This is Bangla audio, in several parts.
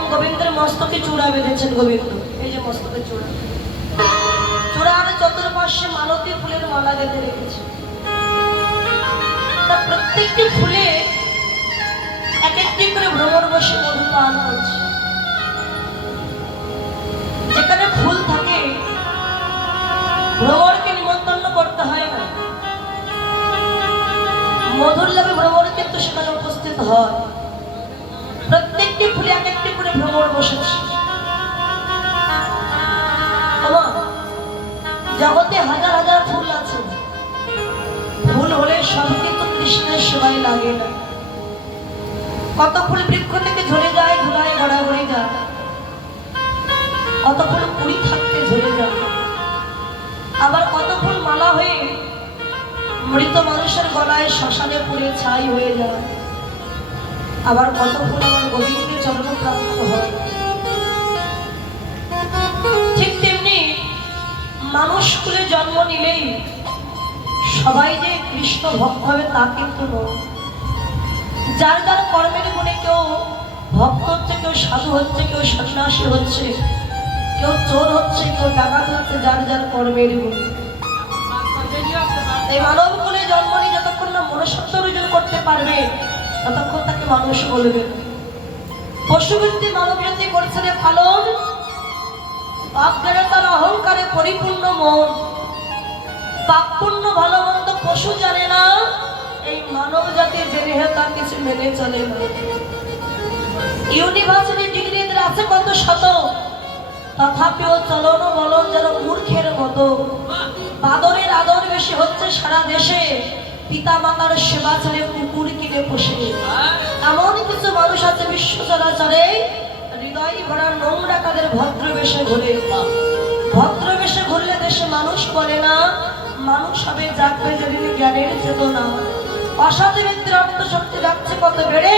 রাম গোবিন্দের মস্তকে চূড়া বেঁধেছেন গোবিন্দ। এই যে মস্তকে চূড়া, চূড়ার চতুর্পাশে মালতী ফুলের মালা গেঁথে রেখেছে। তার প্রত্যেকটি ফুলে এক একটি করে ভ্রমর বসে মধু পান করছে। যেখানে ফুল থাকে ভ্রমরকে নিমন্ত্রণ করতে হয় না, মধুর লাভে ভ্রমর কিন্তু সেখানে উপস্থিত হয়। প্রত্যেকটি ফুলে এক একটি করে ভ্রমর বসেছে। জগতে হাজার হাজার ফুল আছে, ফুল হলে সব কিন্তু কৃষ্ণের সেবায় লাগে না। কত ফুল বৃক্ষ থেকে ঝরে যায়, ধুলায় গড়াগড়ি যায়, কত ফুল কুড়ি থাকতে ঝরে যায়, আবার কত ফুল মালা হয়ে মৃত মানুষের গলায় শ্মশানে পুড়ে ছাই হয়ে যায়, আবার কত ফুল আমার গোবিন্দের চরণপ্রাপ্ত হয়। ঠিক তেমনি মানুষ কুলে জন্ম নিলেই সবাই যে কৃষ্ণ ভক্ত হবে তা কিন্তু নয়। যার যার কর্মের গুণে কেউ ভক্ত হচ্ছে, কেউ সাধু হচ্ছে, কেউ সন্ন্যাসী হচ্ছে, কেউ চোর হচ্ছে, কেউ ডাকাত হচ্ছে, যার যার কর্মের গুণে। এই মানব কুলে জন্ম নিয়ে যতক্ষণ না মনুষ্যত্ব অর্জন করতে পারবে ততক্ষণ তাকে মানুষ বলবে। পশুবৃত্তি মানববৃত্তি করছে রে পালন, তার অহংকারে পরিপূর্ণ মন। পাপ পুণ্য ভালো মন্দ পশু জানে না, এই মানব জাতি জেনে তা কিছু মেনে চলে না। ইউনিভার্সিটি ডিগ্রিতে আছে কত শত, তথাপিও চলন বলন যেন মূর্খের মতো। বাদরের আদর বেশি হচ্ছে সারা দেশে, পিতা মাতার সেবা ছেড়ে কুকুর কিনে পোষে। এমন কিছু মানুষ আছে বিশ্ব চরাচরে হৃদয় ভরা নোংরা কাদের ভদ্রবেশে ঘুরে। ভদ্রবেশে ঘুরলে দেশে মানুষ বলে না, মানুষ হবে জাগবে যেদিন জ্ঞানের চেতনা। অসৎ ব্যক্তির অর্থ শক্তি যাচ্ছে কত বেড়ে,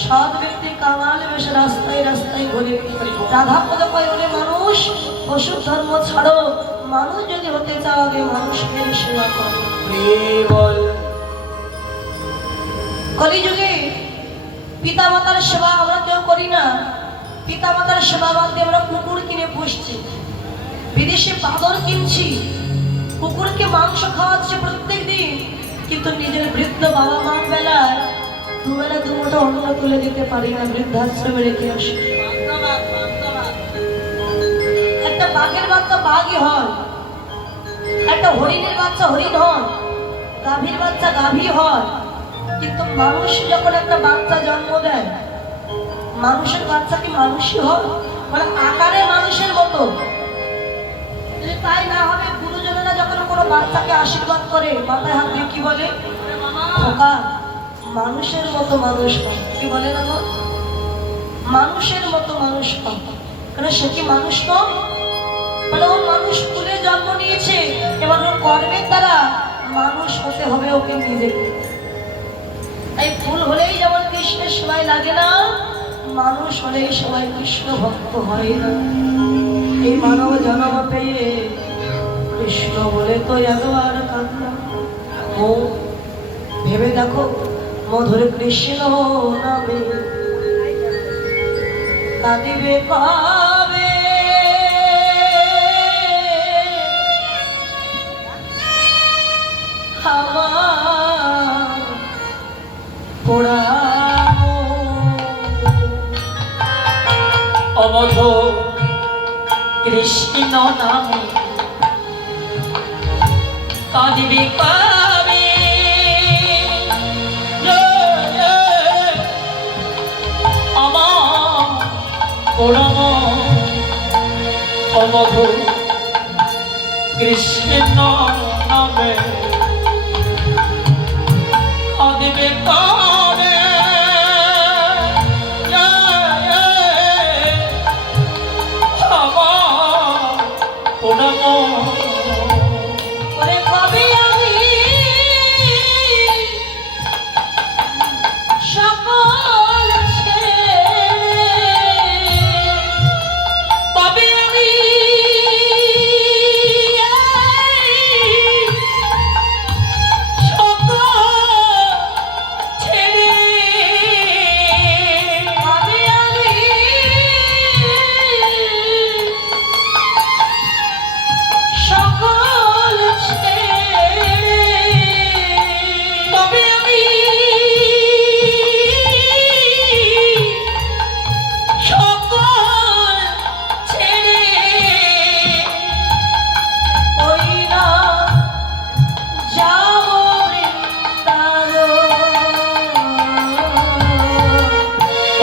সৎ ব্যক্তি কাঙাল বেশে রাস্তায় রাস্তায় ঘুরে। রাধা পদ কয় ওরে মানুষ, পশু ধর্ম ছাড়ো, মানুষ যদি হতে চাও আগে মানুষের সেবা করো। কলিযুগে পিতা মাতার সেবা আমরা কেউ করি না। পিতা মাতার সেবা বাদ দিয়ে আমরা কুকুর কিনে পুষছি, বিদেশে বাদর কিনছি, কুকুরকে মাংস খাওয়াচ্ছে প্রত্যেক দিন, কিন্তু নিজের বৃদ্ধ বাবা মার বেলায় দুবেলা দুমুঠো অন্ন তুলে দিতে পারি না, বৃদ্ধাশ্রমে রেখে আসি। একটা বাঘের বাচ্চা বাঘই হয়, একটা হরিণের বাচ্চা হরিণ হয়, গাভীর বাচ্চা গাভী হয়, কিন্তু মানুষ যখন একটা বাচ্চা জন্ম দেয়, মানুষের বাচ্চা কি মানুষই হয়? মানে আকারে মানুষের মতো। তাই না হবে গুরুজনেরা যখন কোনো বাচ্চাকে আশীর্বাদ করে মাথায় হাত দিয়ে কি বলে, খোকা মানুষের মতো মানুষ হয়। কি বলে না, মানুষের মতো মানুষ হয়, কারণ সে কি মানুষ নয়? বলে ও মানুষ কুলে জন্ম নিয়েছে, এবার ওর কর্মের দ্বারা মানুষ হতে হবে ওকে নিজেকে। তাই ফুল হলেই যেমন কৃষ্ণের সেবায় লাগে না, মানুষ হলেই সবাই কৃষ্ণ ভক্ত হয় না। এই মানব জন্ম পেয়ে কৃষ্ণ বলে তো একবার কান্না। ও ভেবে দেখো, মধুর কৃষ্ণ নামে কাঁদিবে কবে, আমার পোড়া অমধ কৃষ্ণ নামে কাঁদিবে কবে, আমার পোড়া অমধ কৃষ্ণ নামে কাঁদিবে কবে,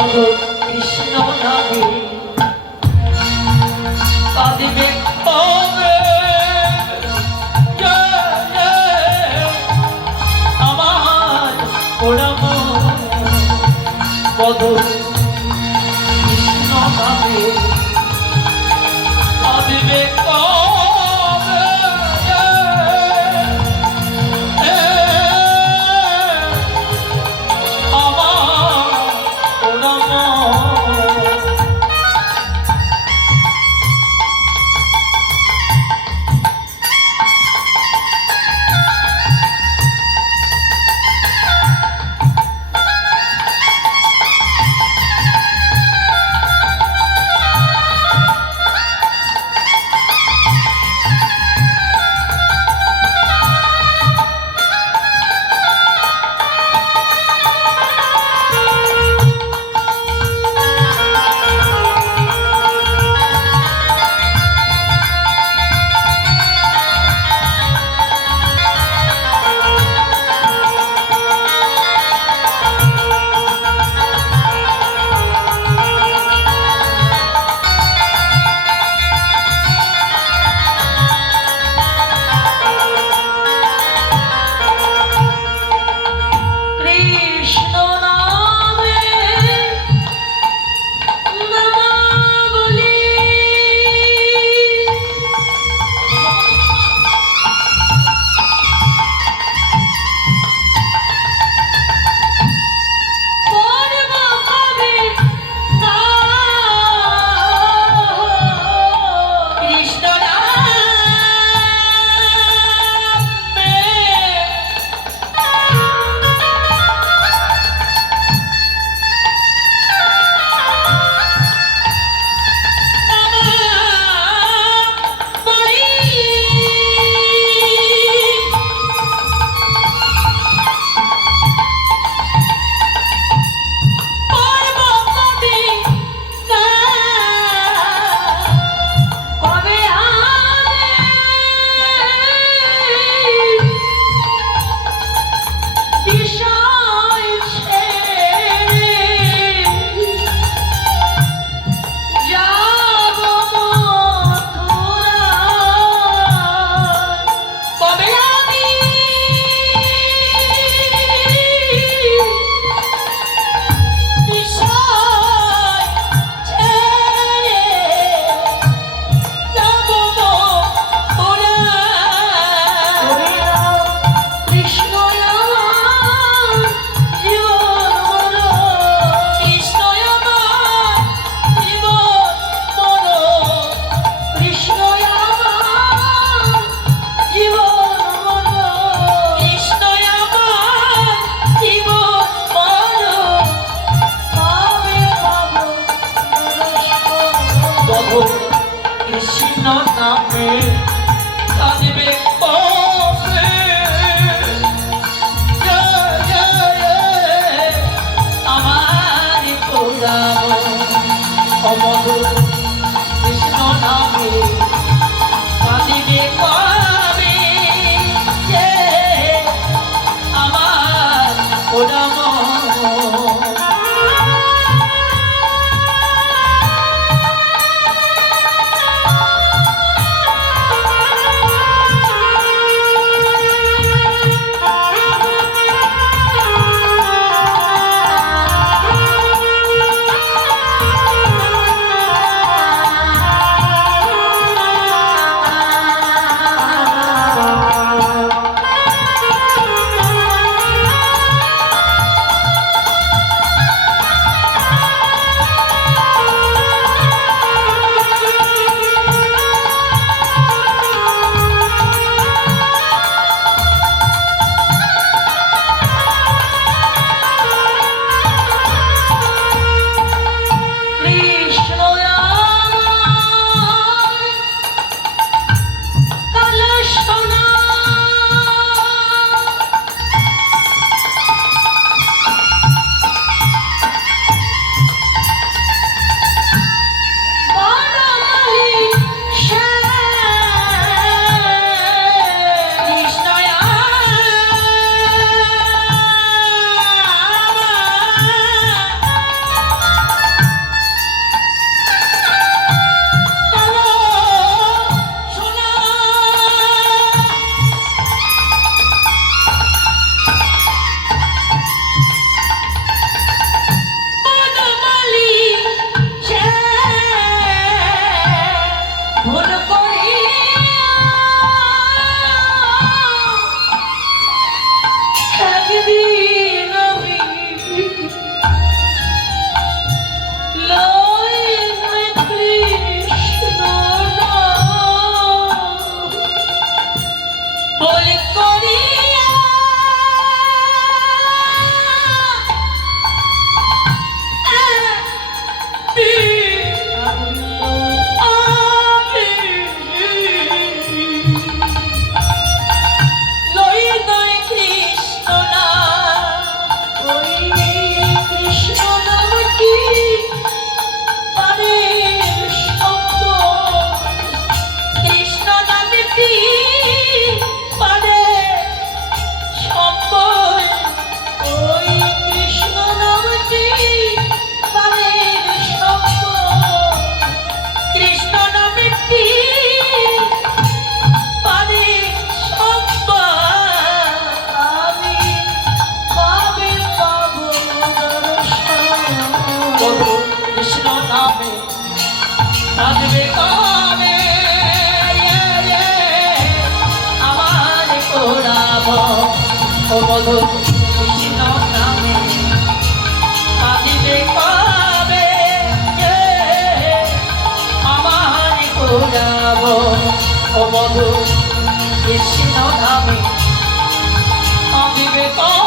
মধু কৃষ্ণ নামে কাঁদিবে কবে আমার ওরা মধু কৃষ্ণ নামে কাঁদিবে কবে কৃষ্ণ নামে কাঁদবে কবে আমার পোড়াব ও বধু কৃষ্ণ নামে কাঁদিবে কবে আমার পোড়াব ও বধু কৃষ্ণ নামে কাঁদিবে কবে